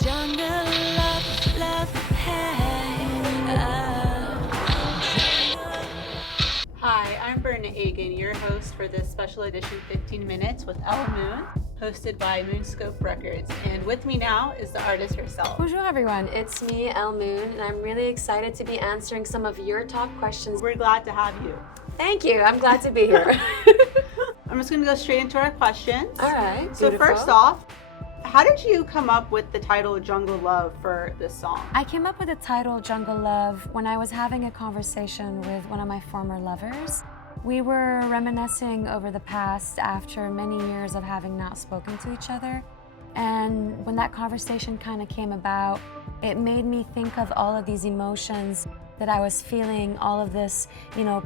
jungle love, love, hey, Hi, I'm Berna Agan, your host for this special edition 15 Minutes with Elle Moon, hosted by Moonscope Records. And with me now is the artist herself. Bonjour everyone, it's me, Elle Moon, and I'm really excited to be answering some of your top questions. We're glad to have you. Thank you, I'm glad to be here. I'm just going to go straight into our questions. All right, So beautiful. first off, how did you come up with the title Jungle Love for this song? I came up with the title Jungle Love when I was having a conversation with one of my former lovers. We were reminiscing over the past after many years of having not spoken to each other. And when that conversation kind of came about, it made me think of all of these emotions that I was feeling, all of this,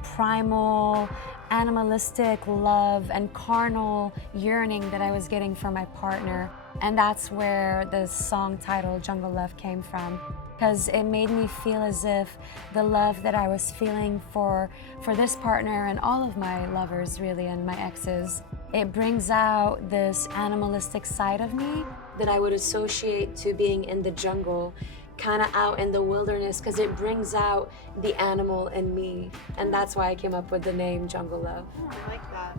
primal, animalistic love and carnal yearning that I was getting from my partner. And that's where the song title Jungle Love came from, because it made me feel as if the love that I was feeling for this partner and all of my lovers really and my exes, it brings out this animalistic side of me that I would associate to being in the jungle, kind of out in the wilderness, because it brings out the animal in me. And that's why I came up with the name Jungle Love. Oh, I like that.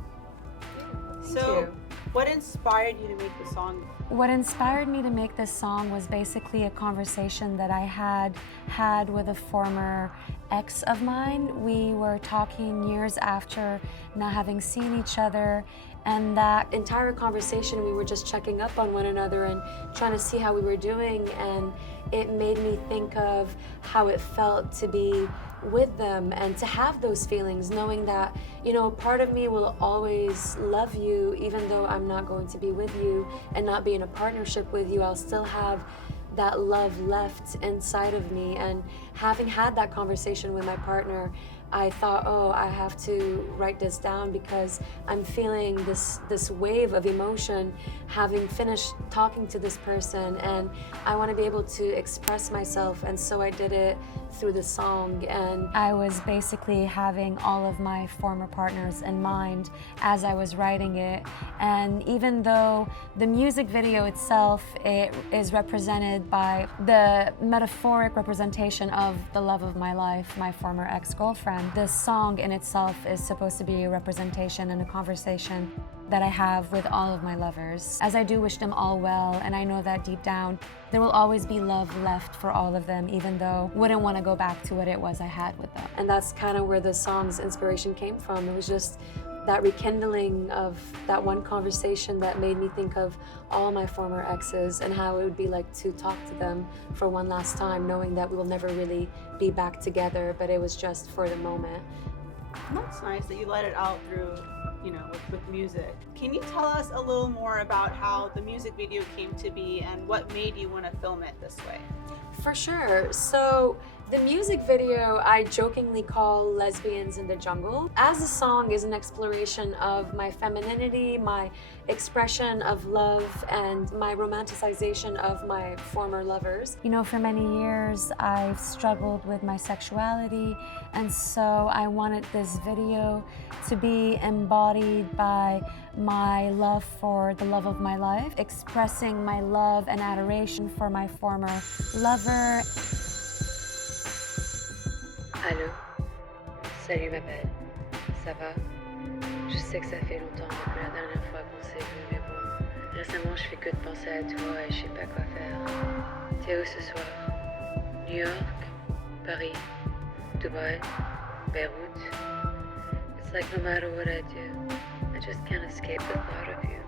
Thank So, you. what inspired you to make the song? What inspired me to make this song was basically a conversation that I had with a former ex of mine. We were talking years after not having seen each other, and that entire conversation we were just checking up on one another and trying to see how we were doing, and it made me think of how it felt to be with them and to have those feelings, knowing that, part of me will always love you even though I'm not going to be with you and not be in a partnership with you. I'll still have that love left inside of me. And having had that conversation with my partner, I thought, I have to write this down because I'm feeling this wave of emotion having finished talking to this person, and I want to be able to express myself, and so I did it through the song. And I was basically having all of my former partners in mind as I was writing it. And even though the music video itself, it is represented by the metaphoric representation of the love of my life, my former ex-girlfriend, this song in itself is supposed to be a representation and a conversation that I have with all of my lovers, as I do wish them all well, and I know that deep down there will always be love left for all of them, even though I wouldn't want to go back to what it was I had with them. And that's kind of where the song's inspiration came from. It was just that rekindling of that one conversation that made me think of all my former exes and how it would be like to talk to them for one last time, knowing that we will never really be back together, but it was just for the moment. That's nice that you let it out through, with music. Can you tell us a little more about how the music video came to be and what made you want to film it this way? For sure. So the music video I jokingly call Lesbians in the Jungle, as the song is an exploration of my femininity, my expression of love, and my romanticization of my former lovers. For many years I've struggled with my sexuality, and so I wanted this video to be embodied by my love for the love of my life, expressing my love and adoration for my former lover. Allô? Salut ma belle, ça va? Je sais que ça fait longtemps depuis la dernière fois qu'on s'est vu, mais bon, récemment je fais que de penser à toi et je sais pas quoi faire. T'es où ce soir? New York? Paris? Dubai? Beirut? It's like no matter what I do, I just can't escape the thought of you.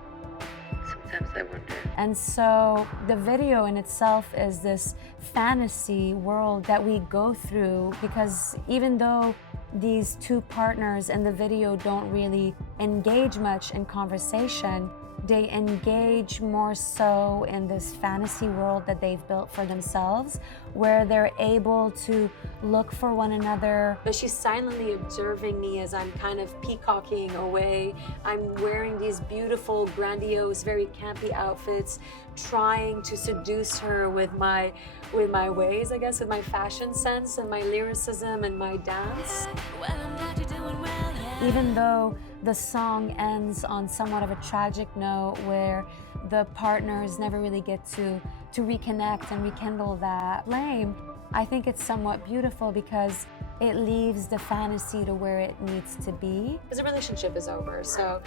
Sometimes I wonder. And so the video in itself is this fantasy world that we go through, because even though these two partners in the video don't really engage much in conversation, they engage more so in this fantasy world that they've built for themselves, where they're able to look for one another. But she's silently observing me as I'm kind of peacocking away. I'm wearing these beautiful, grandiose, very campy outfits, trying to seduce her with my ways, I guess, with my fashion sense and my lyricism and my dance. well, I'm glad you're doing well, yeah. Even though the song ends on somewhat of a tragic note where the partners never really get to to reconnect and rekindle that flame, I think it's somewhat beautiful because it leaves the fantasy to where it needs to be. Because the relationship is over, so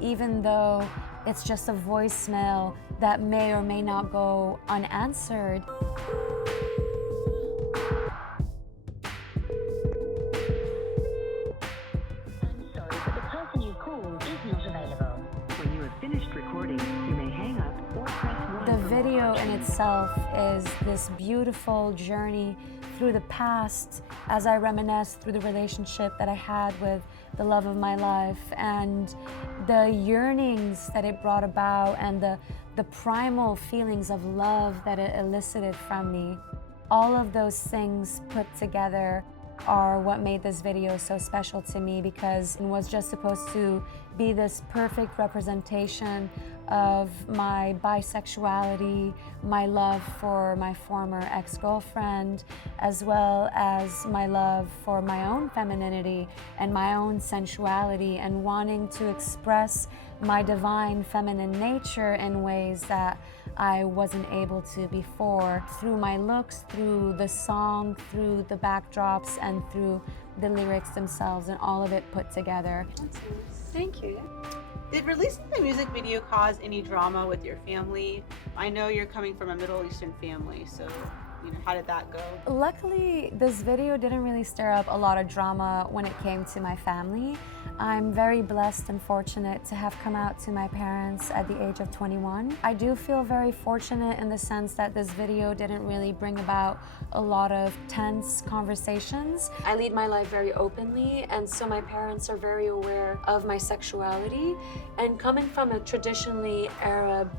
even though it's just a voicemail that may or may not go unanswered, I'm sorry, but the person you called is not available. When you have finished recording, you may hang up or press 1. the video in itself is this beautiful journey through the past as I reminisce through the relationship that I had with the love of my life and the yearnings that it brought about and the primal feelings of love that it elicited from me. All of those things put together are what made this video so special to me because it was just supposed to be this perfect representation of my bisexuality, my love for my former ex-girlfriend, as well as my love for my own femininity and my own sensuality and wanting to express my divine feminine nature in ways that I wasn't able to before through my looks, through the song, through the backdrops, and through the lyrics themselves, and all of it put together. That's nice. Thank you. Did releasing the music video cause any drama with your family? I know you're coming from a Middle Eastern family, so how did that go? Luckily, this video didn't really stir up a lot of drama when it came to my family. I'm very blessed and fortunate to have come out to my parents at the age of 21. I do feel very fortunate in the sense that this video didn't really bring about a lot of tense conversations. I lead my life very openly, and so my parents are very aware of my sexuality. And coming from a traditionally Arab,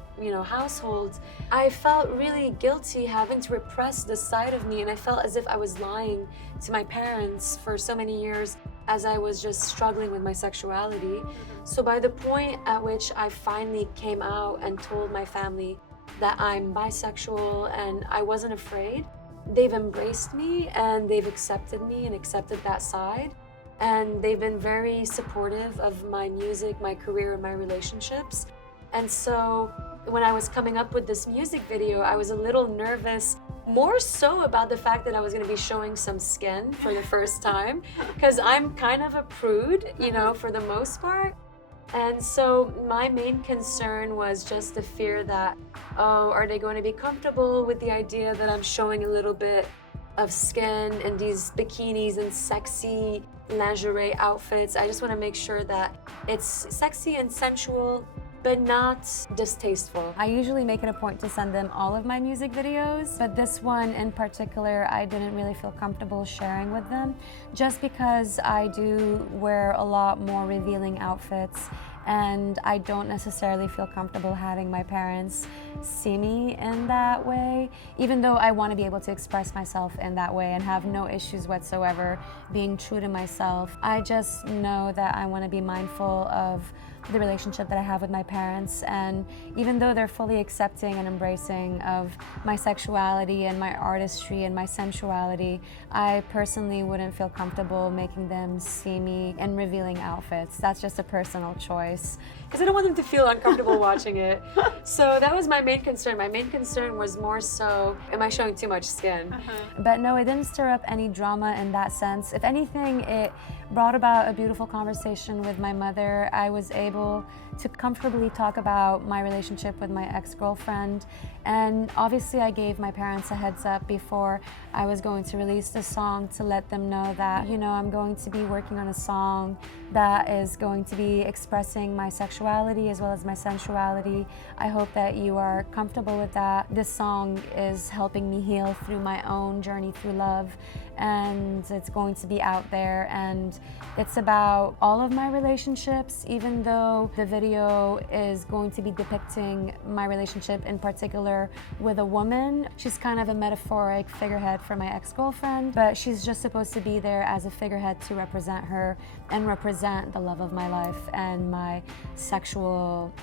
household, I felt really guilty having to repress this side of me, and I felt as if I was lying to my parents for so many years as I was just struggling with my sexuality. So by the point at which I finally came out and told my family that I'm bisexual and I wasn't afraid, they've embraced me and they've accepted me and accepted that side. And they've been very supportive of my music, my career, and my relationships. And so when I was coming up with this music video, I was a little nervous, more so about the fact that I was going to be showing some skin for the first time, because I'm kind of a prude, for the most part. And so my main concern was just the fear that, are they going to be comfortable with the idea that I'm showing a little bit of skin and these bikinis and sexy lingerie outfits? I just want to make sure that it's sexy and sensual, but not distasteful. I usually make it a point to send them all of my music videos, but this one in particular, I didn't really feel comfortable sharing with them, just because I do wear a lot more revealing outfits, and I don't necessarily feel comfortable having my parents see me in that way, even though I want to be able to express myself in that way and have no issues whatsoever being true to myself. I just know that I want to be mindful of the relationship that I have with my parents, and even though they're fully accepting and embracing of my sexuality and my artistry and my sensuality, I personally wouldn't feel comfortable making them see me in revealing outfits. That's just a personal choice, because I don't want them to feel uncomfortable watching it. So that was my main concern. My main concern was more so, am I showing too much skin? But no, it didn't stir up any drama in that sense. If anything, it brought about a beautiful conversation with my mother. I was able to comfortably talk about my relationship with my ex-girlfriend, and obviously I gave my parents a heads up before I was going to release the song to let them know that, I'm going to be working on a song that is going to be expressing my sexuality as well as my sensuality. I hope that you are comfortable with that. This song is helping me heal through my own journey through love, and it's going to be out there, and it's about all of my relationships, even though the video is going to be depicting my relationship in particular with a woman. She's kind of a metaphoric figurehead for my ex-girlfriend, but she's just supposed to be there as a figurehead to represent her and represent the love of my life and my sexual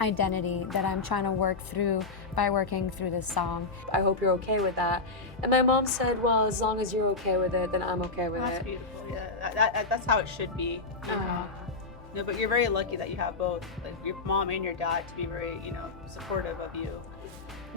identity that I'm trying to work through by working through this song. I hope you're okay with that. And my mom said, well, as long as you're okay with it, then I'm okay with That's it. beautiful. Yeah, that's how it should be. No, but you're very lucky that you have both, like your mom and your dad, to be very, supportive of you.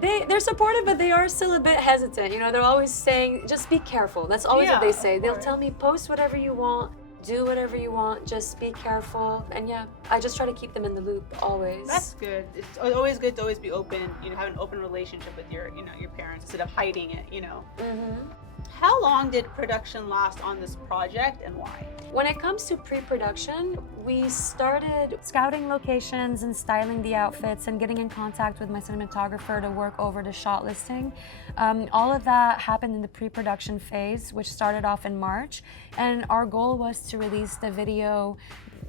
They're supportive, but they are still a bit hesitant. They're always saying, just be careful. That's always what Yeah, they of say. They'll course. tell me, post whatever you want, do whatever you want, just be careful. And yeah, I just try to keep them in the loop always. That's good. It's always good to always be open, have an open relationship with your parents instead of hiding it, Mm-hmm. How long did production last on this project and why? When it comes to pre-production, we started Scouting locations and styling the outfits and getting in contact with my cinematographer to work over the shot listing. All of that happened in the pre-production phase, which started off in March. And our goal was to release the video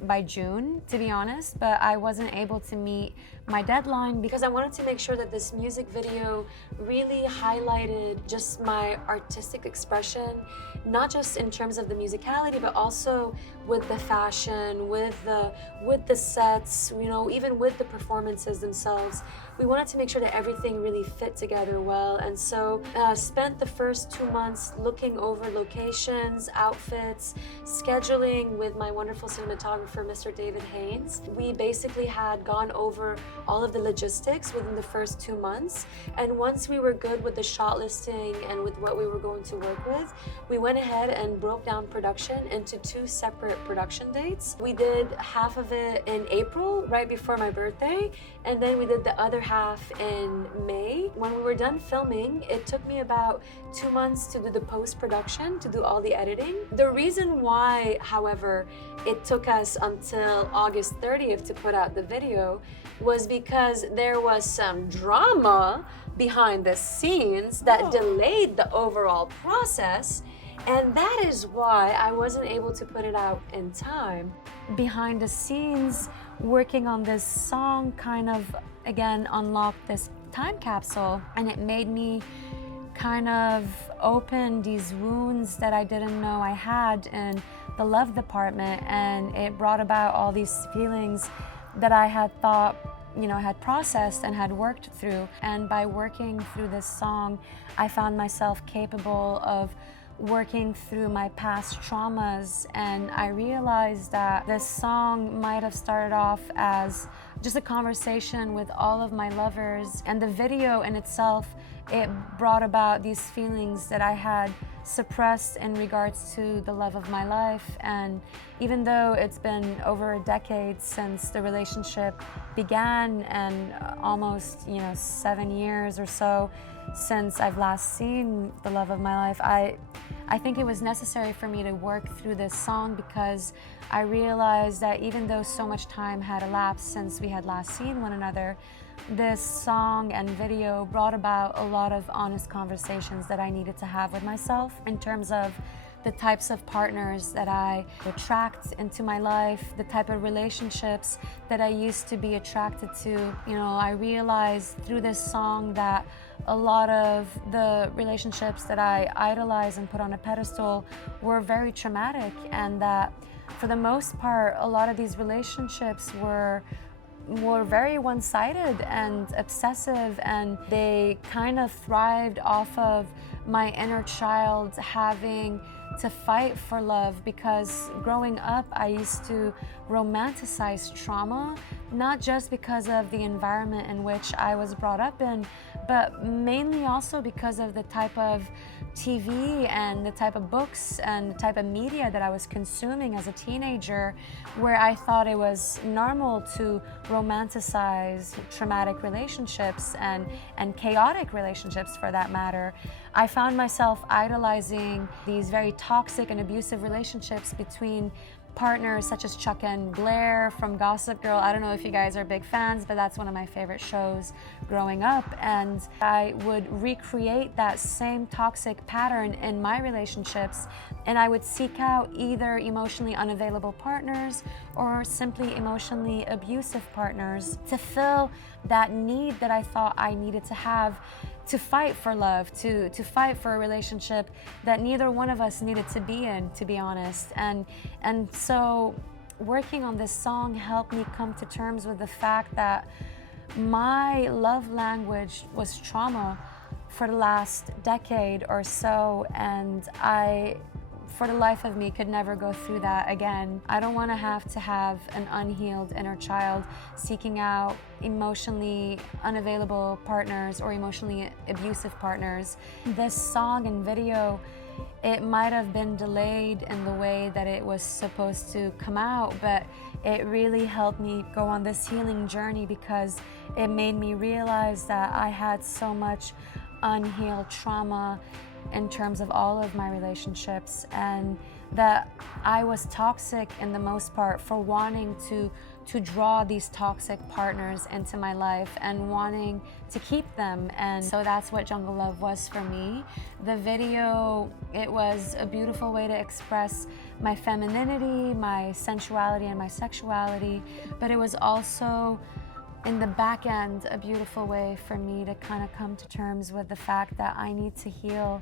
by June, to be honest, but I wasn't able to meet my deadline because I wanted to make sure that this music video really highlighted just my artistic expression, not just in terms of the musicality, but also with the fashion, with the sets, even with the performances themselves. We wanted to make sure that everything really fit together well, and so spent the first 2 months looking over locations, outfits, scheduling with my wonderful cinematographer, Mr. David Haynes. We basically had gone over all of the logistics within the first 2 months, and once we were good with the shot listing and with what we were going to work with, we went ahead and broke down production into 2 separate production dates. We did half of it in April, right before my birthday, and then we did the other half in May. When we were done filming, it took me about 2 months to do the post-production, to do all the editing. The reason why, however, it took us until August 30th to put out the video was because there was some drama behind the scenes that delayed the overall process, and that is why I wasn't able to put it out in time. Behind the scenes, working on this song kind of, again, unlocked this time capsule, and it made me kind of open these wounds that I didn't know I had in the love department, and it brought about all these feelings that I had thought, had processed and had worked through. And by working through this song, I found myself capable of working through my past traumas, and I realized that this song might have started off as just a conversation with all of my lovers, and the video in itself, it brought about these feelings that I had suppressed in regards to the love of my life. And even though it's been over a decade since the relationship began, and almost 7 years or so since I've last seen the love of my life, I think it was necessary for me to work through this song, because I realized that even though so much time had elapsed since we had last seen one another, this song and video brought about a lot of honest conversations that I needed to have with myself in terms of the types of partners that I attract into my life, the type of relationships that I used to be attracted to. I realized through this song that a lot of the relationships that I idolize and put on a pedestal were very traumatic, and that for the most part, a lot of these relationships were very one-sided and obsessive, and they kind of thrived off of my inner child having to fight for love, because growing up I used to romanticize trauma, not just because of the environment in which I was brought up in, but mainly also because of the type of TV and the type of books and the type of media that I was consuming as a teenager, where I thought it was normal to romanticize traumatic relationships and chaotic relationships for that matter. I found myself idolizing these very toxic and abusive relationships between partners such as Chuck and Blair from Gossip Girl. I don't know if you guys are big fans, but that's one of my favorite shows growing up. And I would recreate that same toxic pattern in my relationships, and I would seek out either emotionally unavailable partners or simply emotionally abusive partners to fill that need that I thought I needed to have to fight for love, to fight for a relationship that neither one of us needed to be in, to be honest. And so working on this song helped me come to terms with the fact that my love language was trauma for the last decade or so, and I for the life of me, could never go through that again. I don't want to have an unhealed inner child seeking out emotionally unavailable partners or emotionally abusive partners. This song and video, it might have been delayed in the way that it was supposed to come out, but it really helped me go on this healing journey because it made me realize that I had so much unhealed trauma in terms of all of my relationships, and that I was toxic in the most part for wanting to draw these toxic partners into my life and wanting to keep them. And so that's what Jungle Love was for me. The video, it was a beautiful way to express my femininity, my sensuality, and my sexuality, but it was also in the back end a beautiful way for me to kind of come to terms with the fact that I need to heal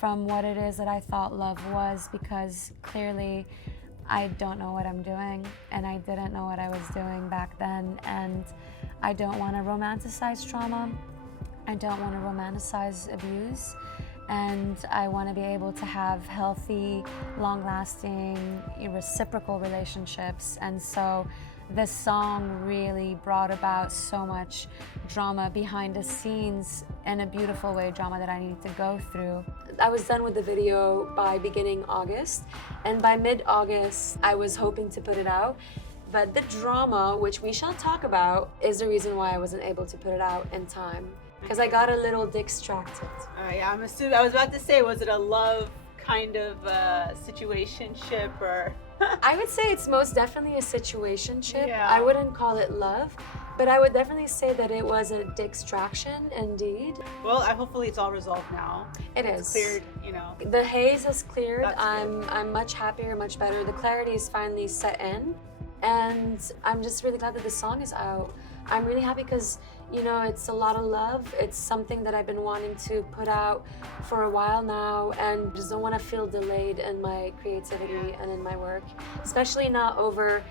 from what it is that I thought love was, because clearly I don't know what I'm doing, and I didn't know what I was doing back then, and I don't want to romanticize trauma. I don't want to romanticize abuse, and I want to be able to have healthy, long-lasting, reciprocal relationships. And so this song really brought about so much drama behind the scenes, in a beautiful way, drama that I needed to go through. I was done with the video by beginning August, and by mid-August I was hoping to put it out, but the drama, which we shall talk about, is the reason why I wasn't able to put it out in time, because I got a little distracted. Yeah, I'm assuming, I was about to say, was it a love kind of situationship or? I would say it's most definitely a situationship. Yeah. I wouldn't call it love, but I would definitely say that it was a distraction indeed. Well, hopefully it's all resolved now. It's cleared, you know. The haze has cleared. That's good. I'm much happier, much better. The clarity is finally set in, and I'm just really glad that the song is out. I'm really happy because, you know, it's a lot of love. It's something that I've been wanting to put out for a while now, and just don't want to feel delayed in my creativity and in my work, especially not over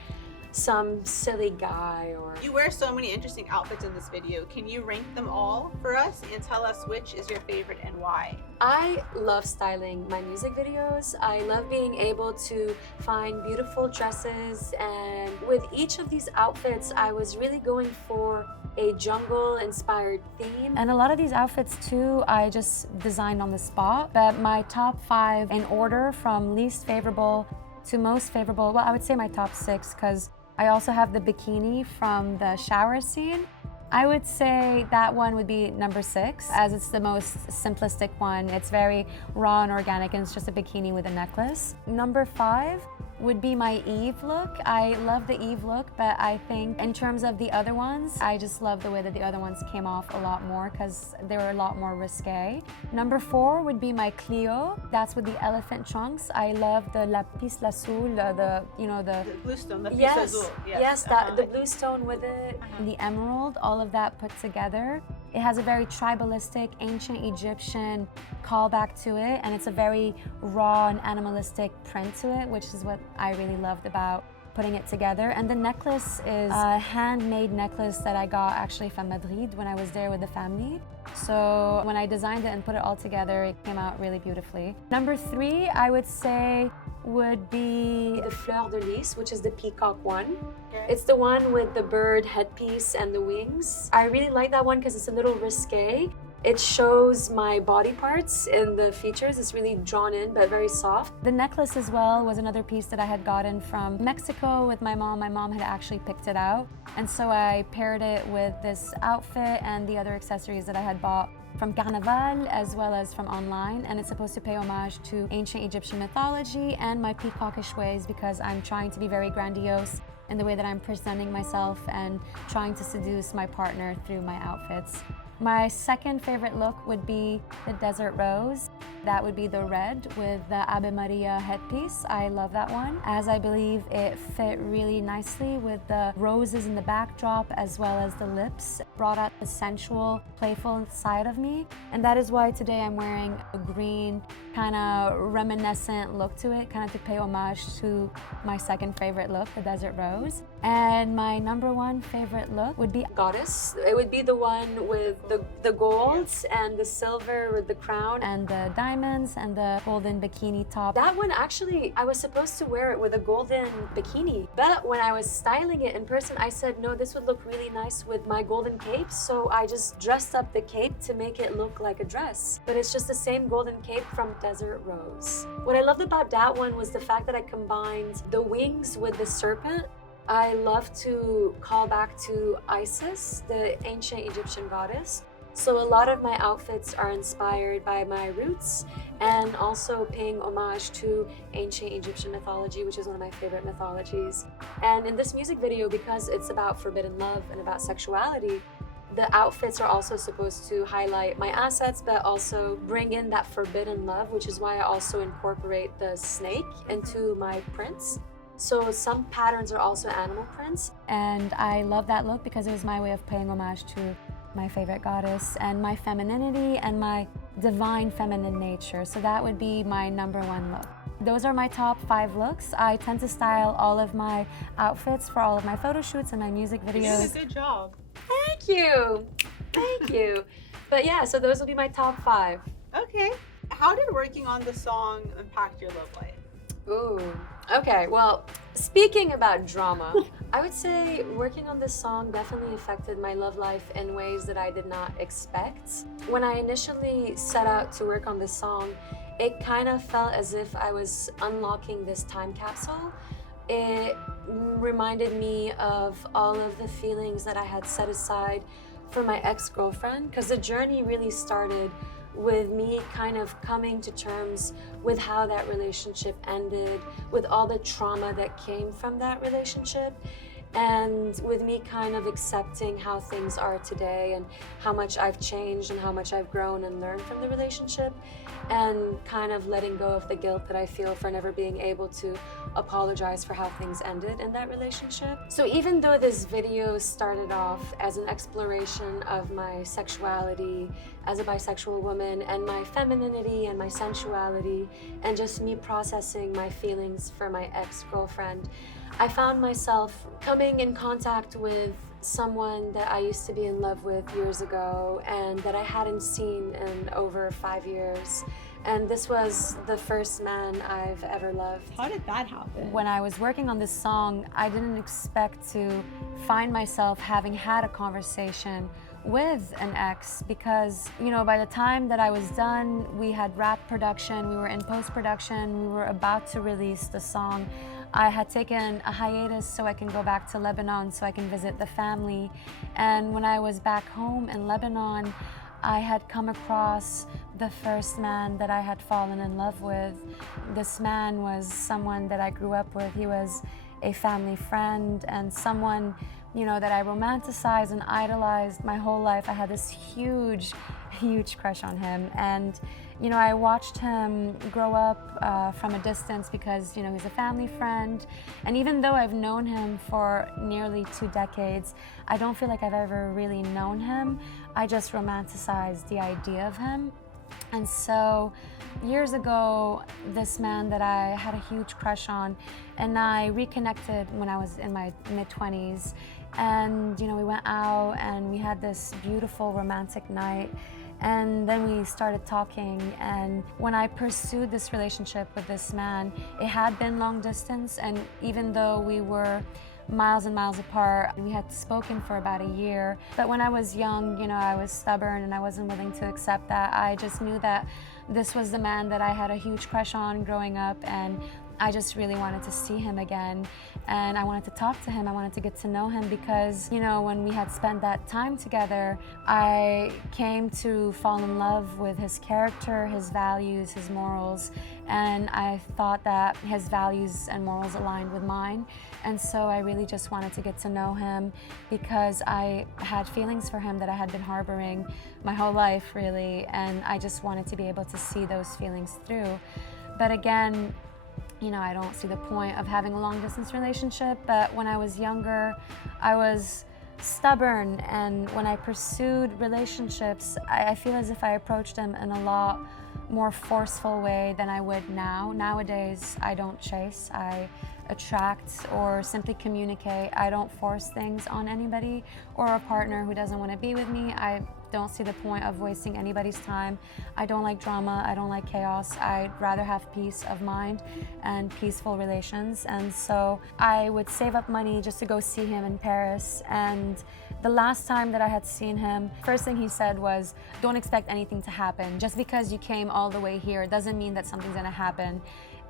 some silly guy or... You wear so many interesting outfits in this video. Can you rank them all for us and tell us which is your favorite and why? I love styling my music videos. I love being able to find beautiful dresses, and with each of these outfits, I was really going for a jungle-inspired theme. And a lot of these outfits too, I just designed on the spot, but my top 5 in order from least favorable to most favorable, well, I would say my top 6, because I also have the bikini from the shower scene. I would say that one would be number 6, as it's the most simplistic one. It's very raw and organic, and it's just a bikini with a necklace. Number 5 would be my Eve look. I love the Eve look, but I think in terms of the other ones, I just love the way that the other ones came off a lot more because they were a lot more risque. Number 4 would be my Clio. That's with the elephant trunks. I love the La Piste L'Azul, the blue stone, the Yes, piece azul. yes, that the blue stone with it. the emerald, all of that put together. It has a very tribalistic, ancient Egyptian callback to it, and it's a very raw and animalistic print to it, which is what I really loved about putting it together. And the necklace is a handmade necklace that I got actually from Madrid when I was there with the family. So when I designed it and put it all together, it came out really beautifully. Number 3, I would say, would be The Fleur de Lys, which is the peacock one. Okay. It's the one with the bird headpiece and the wings. I really like that one because it's a little risque. It shows my body parts in the features. It's really drawn in, but very soft. The necklace as well was another piece that I had gotten from Mexico with my mom. My mom had actually picked it out. And so I paired it with this outfit and the other accessories that I had bought from Carnaval as well as from online. And it's supposed to pay homage to ancient Egyptian mythology and my peacockish ways, because I'm trying to be very grandiose in the way that I'm presenting myself and trying to seduce my partner through my outfits. My second favorite look would be the Desert Rose. That would be the red with the Ave Maria headpiece. I love that one, as I believe it fit really nicely with the roses in the backdrop as well as the lips. It brought out the sensual, playful side of me. And that is why today I'm wearing a green, kind of reminiscent look to it, kind of to pay homage to my second favorite look, the Desert Rose. And my number one favorite look would be Goddess. It would be the one with the golds and the silver with the crown. and the diamonds and the golden bikini top. That one, actually, I was supposed to wear it with a golden bikini. But when I was styling it in person, I said, no, this would look really nice with my golden cape. So I just dressed up the cape to make it look like a dress. But it's just the same golden cape from Desert Rose. What I loved about that one was the fact that I combined the wings with the serpent. I love to call back to Isis, the ancient Egyptian goddess. So a lot of my outfits are inspired by my roots and also paying homage to ancient Egyptian mythology, which is one of my favorite mythologies. And in this music video, because it's about forbidden love and about sexuality, the outfits are also supposed to highlight my assets, but also bring in that forbidden love, which is why I also incorporate the snake into my prints. So some patterns are also animal prints. And I love that look because it was my way of paying homage to my favorite goddess and my femininity and my divine feminine nature. So that would be my number one look. Those are my top 5 looks. I tend to style all of my outfits for all of my photo shoots and my music You videos. did a good job. Thank you. Thank you. But yeah, so those will be my top 5. Okay. How did working on the song impact your love life? Ooh. Okay, well, speaking about drama, I would say working on this song definitely affected my love life in ways that I did not expect. When I initially set out to work on this song, it kind of felt as if I was unlocking this time capsule. It reminded me of all of the feelings that I had set aside for my ex-girlfriend, because the journey really started with me kind of coming to terms with how that relationship ended, with all the trauma that came from that relationship, and with me kind of accepting how things are today and how much I've changed and how much I've grown and learned from the relationship, and kind of letting go of the guilt that I feel for never being able to apologize for how things ended in that relationship. So even though this video started off as an exploration of my sexuality as a bisexual woman and my femininity and my sensuality and just me processing my feelings for my ex-girlfriend, I found myself coming in contact with someone that I used to be in love with years ago and that I hadn't seen in over 5 years. And this was the first man I've ever loved. How did that happen? When I was working on this song, I didn't expect to find myself having had a conversation with an ex because, you know, by the time that I was done, we had wrapped production, we were in post-production, we were about to release the song. I had taken a hiatus so I can go back to Lebanon so I can visit the family. And when I was back home in Lebanon, I had come across the first man that I had fallen in love with. This man was someone that I grew up with. He was a family friend and someone, you know, that I romanticized and idolized my whole life. I had this huge crush on him. And, you know, I watched him grow up from a distance because, you know, he's a family friend. And even though I've known him for nearly 2 decades, I don't feel like I've ever really known him. I just romanticized the idea of him. And so years ago, this man that I had a huge crush on and I reconnected when I was in my mid-20s. And, you know, we went out and we had this beautiful romantic night. And then we started talking, and when I pursued this relationship with this man, it had been long distance, and even though we were miles and miles apart, we had spoken for about a year. But when I was young, you know, I was stubborn and I wasn't willing to accept that. I just knew that this was the man that I had a huge crush on growing up, and I just really wanted to see him again, and I wanted to talk to him. I wanted to get to know him because, you know, when we had spent that time together, I came to fall in love with his character, his values, his morals, and I thought that his values and morals aligned with mine. And so I really just wanted to get to know him because I had feelings for him that I had been harboring my whole life, really, and I just wanted to be able to see those feelings through. But again, you know, I don't see the point of having a long distance relationship, but when I was younger, I was stubborn, and when I pursued relationships, I feel as if I approached them in a lot more forceful way than I would now. Nowadays, I don't chase, I attract or simply communicate. I don't force things on anybody or a partner who doesn't want to be with me. I don't see the point of wasting anybody's time. I don't like drama, I don't like chaos. I'd rather have peace of mind and peaceful relations. And so I would save up money just to go see him in Paris. And the last time that I had seen him, first thing he said was, don't expect anything to happen. Just because you came all the way here doesn't mean that something's gonna happen.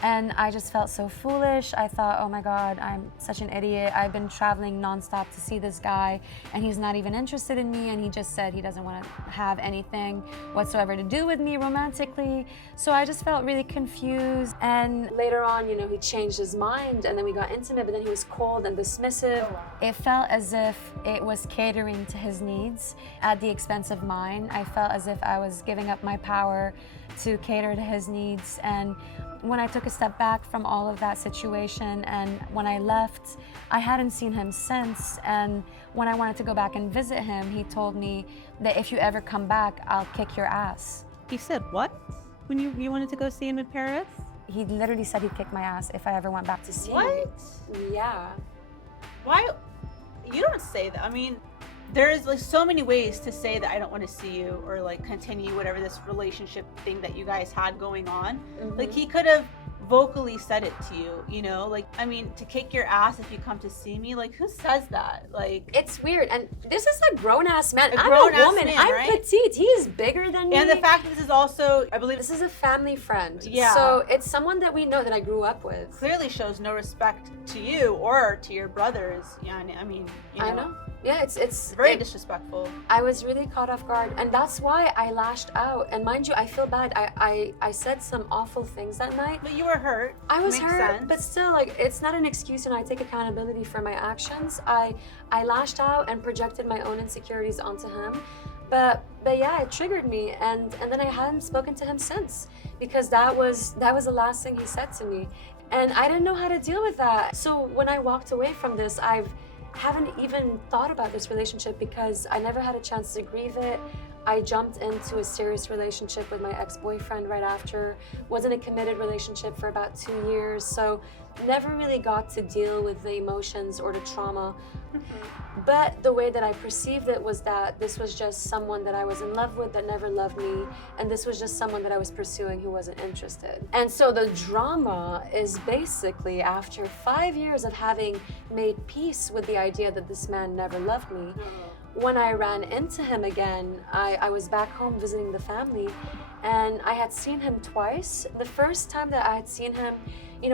And I just felt so foolish. I thought, oh my God, I'm such an idiot. I've been traveling nonstop to see this guy and he's not even interested in me, and he just said he doesn't want to have anything whatsoever to do with me romantically. So I just felt really confused. And Later on, he changed his mind and then we got intimate, but then he was cold and dismissive. it felt as if it was catering to his needs at the expense of mine. I felt as if I was giving up my power to cater to his needs. And when I took a step back from all of that situation and when I left, I hadn't seen him since. And when I wanted to go back and visit him, he told me that if you ever come back, I'll kick your ass. He said what? When you wanted to go see him in Paris? He literally said he'd kick my ass if I ever went back to see him. What? Yeah. Why? You don't say that. I mean, there's like so many ways to say that I don't want to see you or like continue whatever this relationship thing that you guys had going on. Like he could have vocally said it to you, like, I mean, to kick your ass if you come to see me, like, who says that? Like, It's weird, and this is a grown-ass man. A I'm grown-ass a woman. man, I'm right? petite. He's bigger than me. and the fact that this is also, I believe, This is a family friend. Yeah. So it's someone that we know that I grew up with. clearly shows no respect to you or to your brothers. Yeah, I mean, I know. Yeah, it's very disrespectful. I was really caught off guard, and that's why I lashed out. And mind you, I feel bad. I said some awful things that night. But you were hurt. I was Makes hurt, sense. but still, like, it's not an excuse, and I take accountability for my actions. I lashed out and projected my own insecurities onto him. But yeah, it triggered me, and then I hadn't spoken to him since, because that was the last thing he said to me, and I didn't know how to deal with that. So when I walked away from this, I haven't even thought about this relationship because I never had a chance to grieve it. I jumped into a serious relationship with my ex-boyfriend right after, was in a committed relationship for about 2 years, so never really got to deal with the emotions or the trauma. But the way that I perceived it was that this was just someone that I was in love with that never loved me, and this was just someone that I was pursuing who wasn't interested. And so the drama is basically after 5 years of having made peace with the idea that this man never loved me, when I ran into him again, I was back home visiting the family, and I had seen him twice. The first time that I had seen him,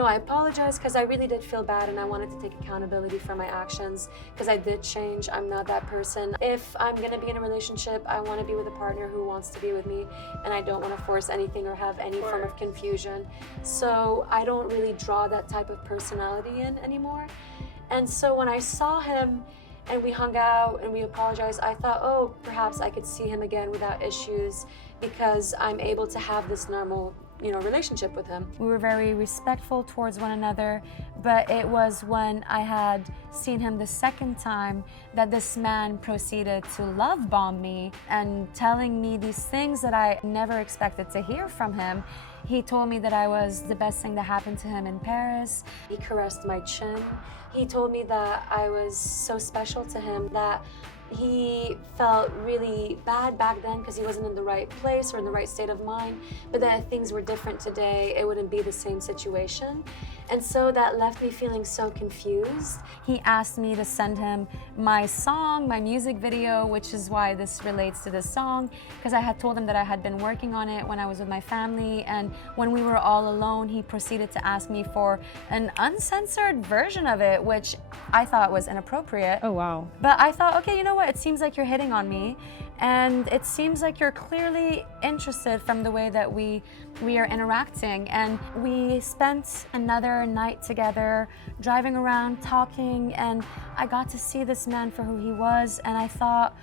I apologized because I really did feel bad and I wanted to take accountability for my actions because I did change. I'm not that person. If I'm gonna be in a relationship, I want to be with a partner who wants to be with me, and I don't want to force anything or have any form of confusion. So I don't really draw that type of personality in anymore. And so when I saw him and we hung out and we apologized, I thought, oh, perhaps I could see him again without issues because I'm able to have this normal relationship with him. We were very respectful towards one another, but it was when I had seen him the second time that this man proceeded to love bomb me and telling me these things that I never expected to hear from him. He told me that I was the best thing that happened to him in Paris. He caressed my chin. He told me that I was so special to him, that he felt really bad back then because he wasn't in the right place or in the right state of mind, but that if things were different today, it wouldn't be the same situation. And so that left me feeling so confused. He asked me to send him my song, my music video, which is why this relates to this song, because I had told him that I had been working on it when I was with my family, and when we were all alone, he proceeded to ask me for an uncensored version of it, which I thought was inappropriate. Oh, wow. But I thought, okay, you know what? It seems like you're hitting on me, and it seems like you're clearly interested from the way that we are interacting. And we spent another night together, driving around, talking, and I got to see this man for who he was, and I thought,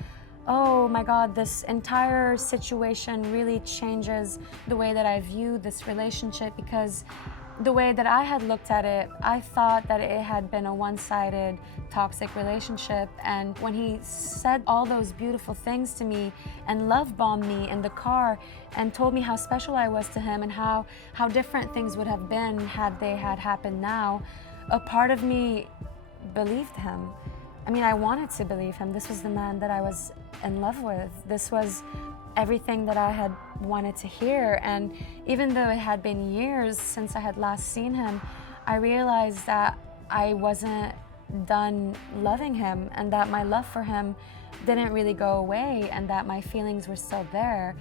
oh my God, this entire situation really changes the way that I view this relationship, because the way that I had looked at it, I thought that it had been a one-sided toxic relationship. And when he said all those beautiful things to me and love bombed me in the car and told me how special I was to him and how different things would have been had they had happened now, a part of me believed him. I mean, I wanted to believe him. This was the man that I was in love with. This was everything that I had wanted to hear. And even though it had been years since I had last seen him, I realized that I wasn't done loving him and that my love for him didn't really go away and that my feelings were still there.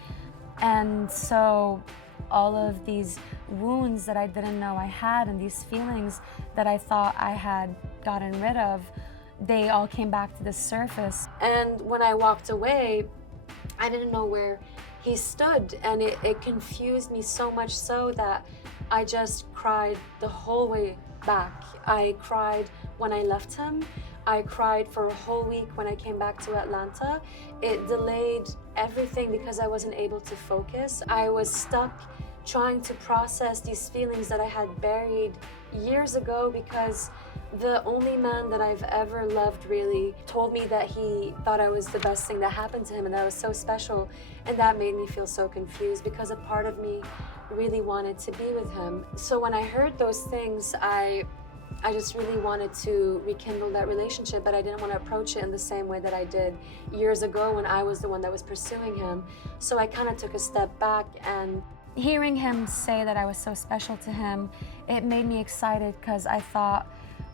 And so all of these wounds that I didn't know I had and these feelings that I thought I had gotten rid of, they all came back to the surface. And when I walked away, I didn't know where he stood, and it confused me so much so that I just cried the whole way back. I cried when I left him. I cried for a whole week when I came back to Atlanta. It delayed everything because I wasn't able to focus. I was stuck trying to process these feelings that I had buried years ago because the only man that I've ever loved really told me that he thought I was the best thing that happened to him and that I was so special. And that made me feel so confused because a part of me really wanted to be with him. So when I heard those things, I just really wanted to rekindle that relationship, but I didn't want to approach it in the same way that I did years ago when I was the one that was pursuing him. So I kind of took a step back, and hearing him say that I was so special to him, it made me excited because I thought,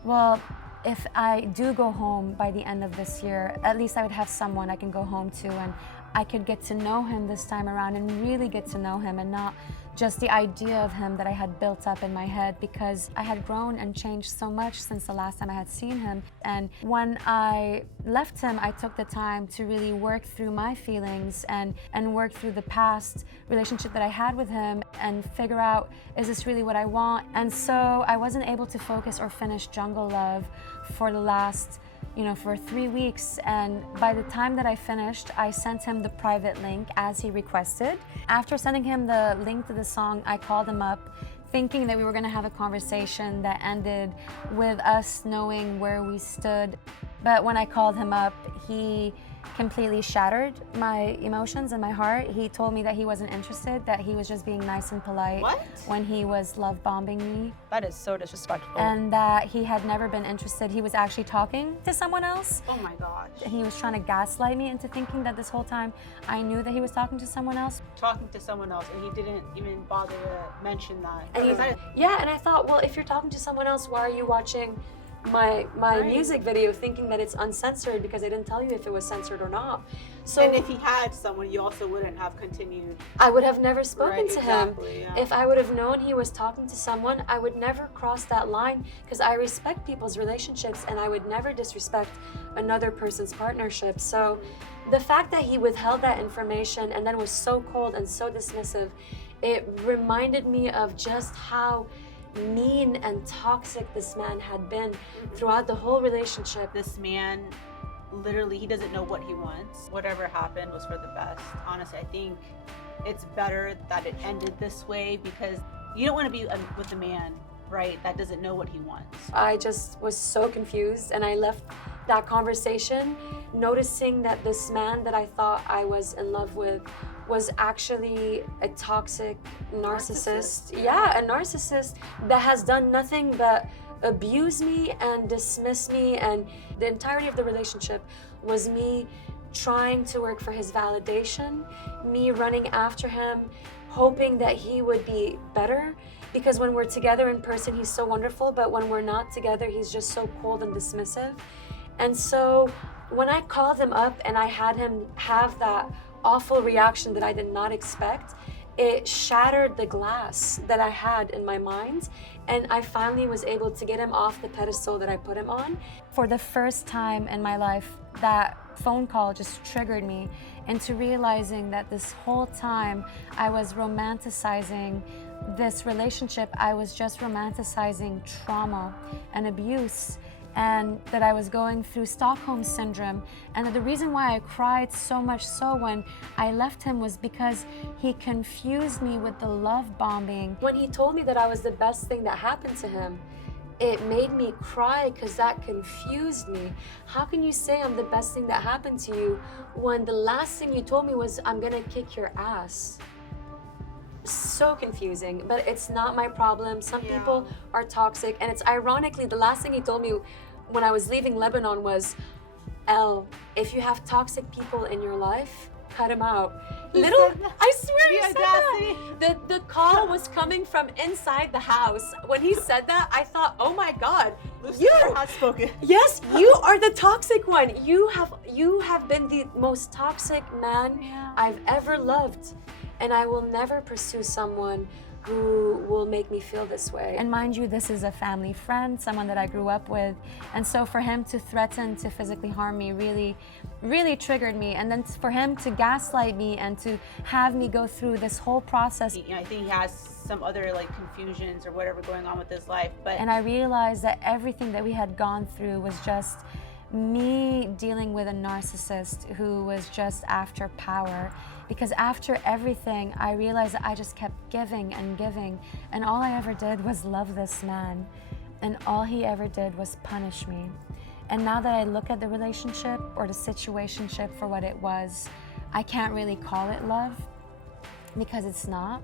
well, if I do go home by the end of this year, at least I would have someone I can go home to and I could get to know him this time around and really get to know him and not just the idea of him that I had built up in my head, because I had grown and changed so much since the last time I had seen him. And when I left him, I took the time to really work through my feelings and work through the past relationship that I had with him and figure out, is this really what I want? And so I wasn't able to focus or finish Jungle Love for the last for 3 weeks, and by the time that I finished, I sent him the private link as he requested. After sending him the link to the song, I called him up thinking that we were going to have a conversation that ended with us knowing where we stood. But when I called him up, he completely shattered my emotions and my heart. He told me that he wasn't interested, that he was just being nice and polite when he was love bombing me. That is so disrespectful. And that he had never been interested. He was actually talking to someone else. Oh my gosh. And he was trying to gaslight me into thinking that this whole time I knew that he was talking to someone else. Talking to someone else, and he didn't even bother to mention that. And and I thought, well, if you're talking to someone else, why are you watching my music video thinking that it's uncensored, because I didn't tell you if it was censored or not. So and if he had someone, you also wouldn't have continued. I would have never spoken to exactly, him. Yeah. If I would have known he was talking to someone, I would never cross that line, because I respect people's relationships and I would never disrespect another person's partnership. So the fact that he withheld that information and then was so cold and so dismissive, it reminded me of just how mean and toxic this man had been throughout the whole relationship. This man, literally, he doesn't know what he wants. Whatever happened was for the best. Honestly, I think it's better that it ended this way, because you don't want to be with a man, right, that doesn't know what he wants. I just was so confused, and I left that conversation noticing that this man that I thought I was in love with was actually a toxic narcissist. Yeah, a narcissist that has done nothing but abuse me and dismiss me, and the entirety of the relationship was me trying to work for his validation, me running after him, hoping that he would be better, because when we're together in person, he's so wonderful, but when we're not together, he's just so cold and dismissive. And so when I called him up and I had him have that awful reaction that I did not expect, it shattered the glass that I had in my mind, and I finally was able to get him off the pedestal that I put him on. For the first time in my life, that phone call just triggered me into realizing that this whole time I was romanticizing this relationship. I was just romanticizing trauma and abuse. and that I was going through Stockholm syndrome, and that the reason why I cried so much so when I left him was because he confused me with the love bombing. When he told me that I was the best thing that happened to him, it made me cry because that confused me. How can you say I'm the best thing that happened to you when the last thing you told me was, I'm gonna kick your ass? So confusing, but it's not my problem. Some people are toxic, and it's ironically the last thing he told me when I was leaving Lebanon was, Elle, if you have toxic people in your life, cut them out. I swear he said that. The call was coming from inside the house. When he said that, I thought, oh my God, you have spoken. Yes, you are the toxic one. You have been the most toxic man I've ever loved. And I will never pursue someone who will make me feel this way. And mind you, this is a family friend, someone that I grew up with. And so for him to threaten to physically harm me really triggered me. And then for him to gaslight me and to have me go through this whole process. I think he has some other like confusions or whatever going on with his life. And I realized that everything that we had gone through was just me dealing with a narcissist who was just after power. Because after everything, I realized that I just kept giving and giving, and all I ever did was love this man, and all he ever did was punish me. And now that I look at the relationship or the situationship for what it was, I can't really call it love, because it's not.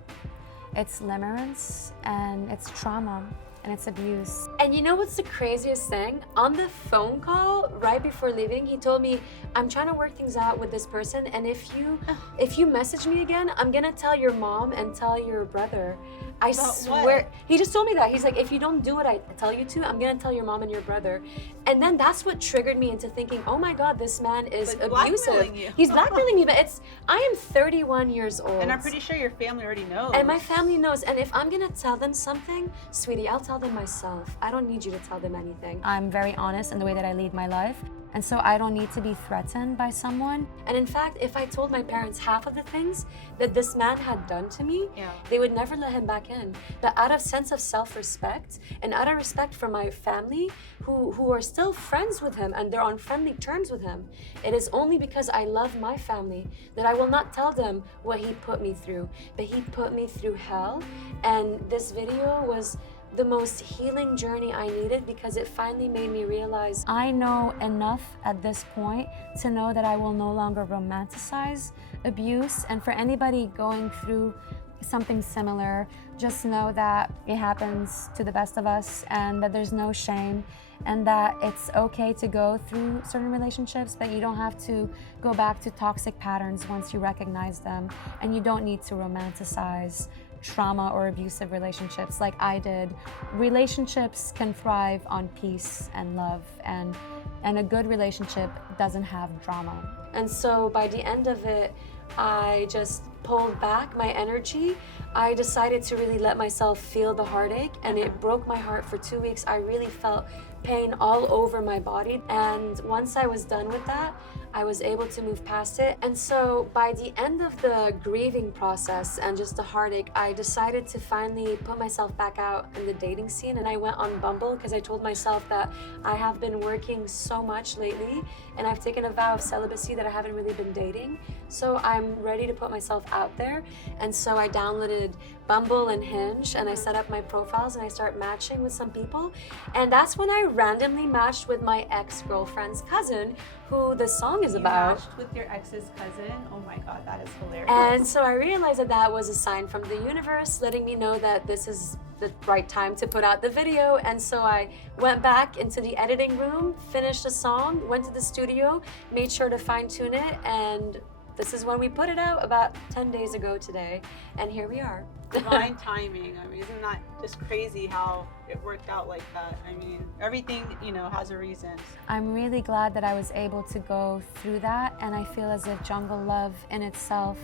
It's limerence, and it's trauma, and it's abuse. And you know what's the craziest thing? On the phone call right before leaving, he told me, I'm trying to work things out with this person, and if you message me again, I'm gonna tell your mom and tell your brother. I swear. What? He just told me that. He's like, if you don't do what I tell you to, I'm gonna tell your mom and your brother. And then that's what triggered me into thinking, oh my God, this man is Like abusive. blackmailing you. He's blackmailing me, but I am 31 years old. And I'm pretty sure your family already knows. And my family knows. And if I'm gonna tell them something, sweetie, I'll tell them myself. I don't need you to tell them anything. I'm very honest in the way that I lead my life, and so I don't need to be threatened by someone. And in fact, if I told my parents half of the things that this man had done to me, they would never let him back in. But out of sense of self-respect and out of respect for my family, who are still friends with him and they're on friendly terms with him, it is only because I love my family that I will not tell them what he put me through. But he put me through hell, and this video was the most healing journey I needed because it finally made me realize I know enough at this point to know that I will no longer romanticize abuse. And for anybody going through something similar, just know that it happens to the best of us, and that there's no shame, and that it's okay to go through certain relationships, but you don't have to go back to toxic patterns once you recognize them, and you don't need to romanticize trauma or abusive relationships like I did. Relationships can thrive on peace and love, and a good relationship doesn't have drama. And so by the end of it, I just pulled back my energy. I decided to really let myself feel the heartache, and it broke my heart for 2 weeks. I really felt pain all over my body. And once I was done with that, I was able to move past it. And so by the end of the grieving process and just the heartache, I decided to finally put myself back out in the dating scene. And I went on Bumble because I told myself that I have been working so much lately, and I've taken a vow of celibacy that I haven't really been dating. So I'm ready to put myself out there. And so I downloaded Bumble and Hinge, and I set up my profiles, and I start matching with some people. And that's when I randomly matched with my ex-girlfriend's cousin, who the song is about. Matched with your ex's cousin? Oh my God, that is hilarious. And so I realized that that was a sign from the universe letting me know that this is the right time to put out the video. And so I went back into the editing room, finished the song, went to the studio, made sure to fine tune it, and this is when we put it out about 10 days ago today, and here we are. Divine timing. I mean, isn't that just crazy how it worked out like that? I mean, everything, has a reason. I'm really glad that I was able to go through that, and I feel as if Jungle Love in itself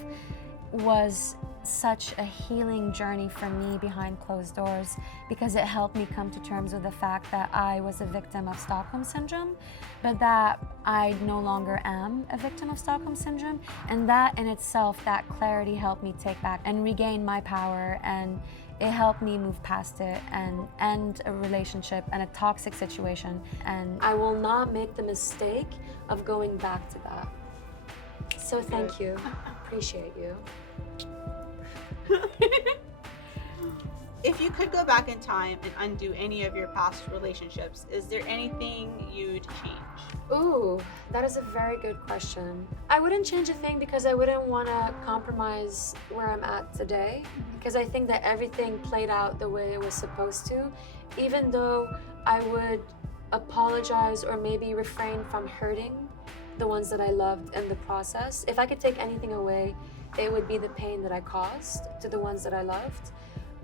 was such a healing journey for me behind closed doors because it helped me come to terms with the fact that I was a victim of Stockholm Syndrome, but that I no longer am a victim of Stockholm Syndrome. And that in itself, that clarity helped me take back and regain my power, and it helped me move past it and end a relationship and a toxic situation. And I will not make the mistake of going back to that. So thank you. Appreciate you. If you could go back in time and undo any of your past relationships, is there anything you'd change? Ooh, that is a very good question. I wouldn't change a thing because I wouldn't want to compromise where I'm at today, because I think that everything played out the way it was supposed to, even though I would apologize or maybe refrain from hurting the ones that I loved in the process. If I could take anything away, it would be the pain that I caused to the ones that I loved.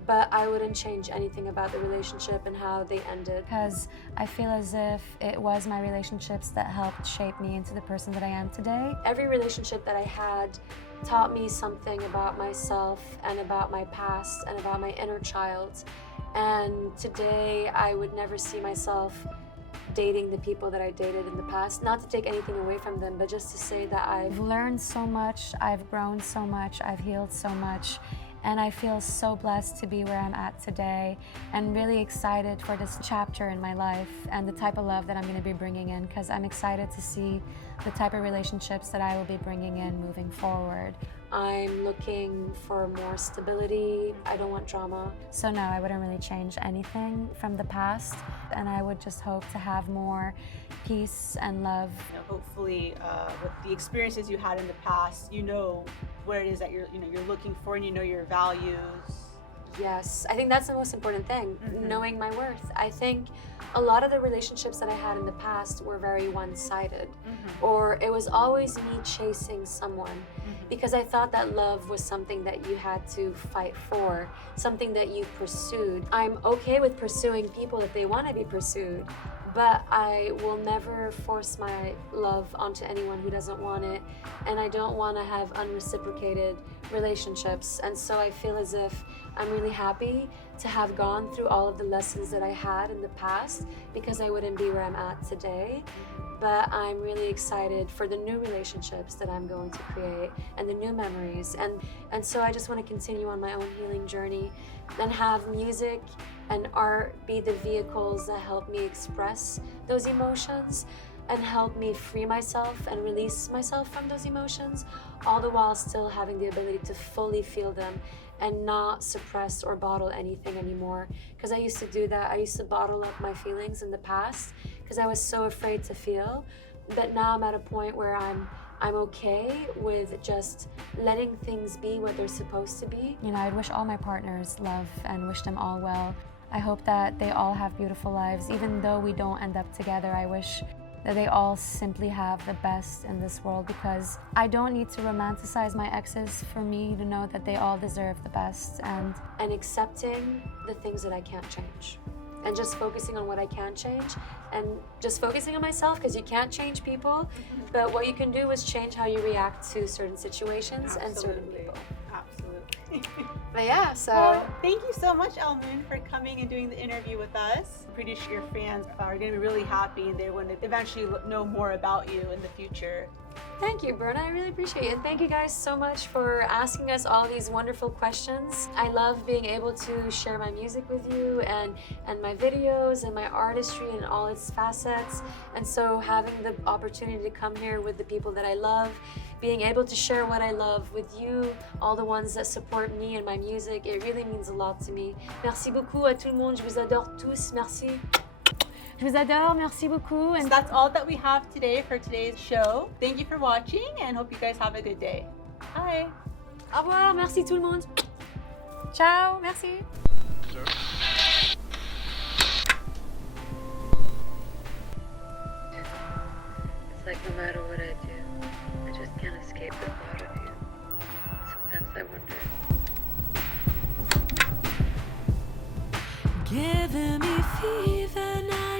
But I wouldn't change anything about the relationship and how they ended. because I feel as if it was my relationships that helped shape me into the person that I am today. Every relationship that I had taught me something about myself and about my past and about my inner child. And today I would never see myself dating the people that I dated in the past. Not to take anything away from them, but just to say that I've learned so much, I've grown so much, I've healed so much. And I feel so blessed to be where I'm at today and really excited for this chapter in my life and the type of love that I'm going to be bringing in, because I'm excited to see the type of relationships that I will be bringing in moving forward. I'm looking for more stability. I don't want drama. So no, I wouldn't really change anything from the past, and I would just hope to have more peace and love. You know, hopefully, with the experiences you had in the past, you know what it is that you're looking for, and you know your values. Yes, I think that's the most important thing, knowing my worth. I think a lot of the relationships that I had in the past were very one-sided, or it was always me chasing someone because I thought that love was something that you had to fight for, something that you pursued. I'm okay with pursuing people if they want to be pursued, but I will never force my love onto anyone who doesn't want it, and I don't want to have unreciprocated relationships. And so I feel as if I'm really happy to have gone through all of the lessons that I had in the past, because I wouldn't be where I'm at today. But I'm really excited for the new relationships that I'm going to create and the new memories. And so I just want to continue on my own healing journey and have music and art be the vehicles that help me express those emotions and help me free myself and release myself from those emotions, all the while still having the ability to fully feel them and not suppress or bottle anything anymore. Because I used to do that. I used to bottle up my feelings in the past because I was so afraid to feel. But now I'm at a point where I'm okay with just letting things be what they're supposed to be. You know, I'd wish all my partners love and wish them all well. I hope that they all have beautiful lives. Even though we don't end up together, I wish that they all simply have the best in this world, because I don't need to romanticize my exes for me to know that they all deserve the best. And accepting the things that I can't change. And just focusing on what I can change, and just focusing on myself, because you can't change people, but what you can do is change how you react to certain situations and certain people. Absolutely. But yeah, so Well, thank you so much, Elle Moon, for coming and doing the interview with us. I'm pretty sure your fans are going to be really happy, and they're going to eventually know more about you in the future. thank you, Berna. I really appreciate it. And thank you guys so much for asking us all these wonderful questions. I love being able to share my music with you and my videos and my artistry and all its facets. And so having the opportunity to come here with the people that I love, being able to share what I love with you, all the ones that support me and my music, it really means a lot to me. Merci beaucoup à tout le monde. Je vous adore tous. Merci. je vous adore, merci beaucoup. So And that's all that we have today for today's show. Thank you for watching, and hope you guys have a good day. Bye. Au revoir. Merci tout le monde. ciao, merci. It's like no matter what I do, I just can't escape the thought of you. Sometimes I wonder. Giving me fever now.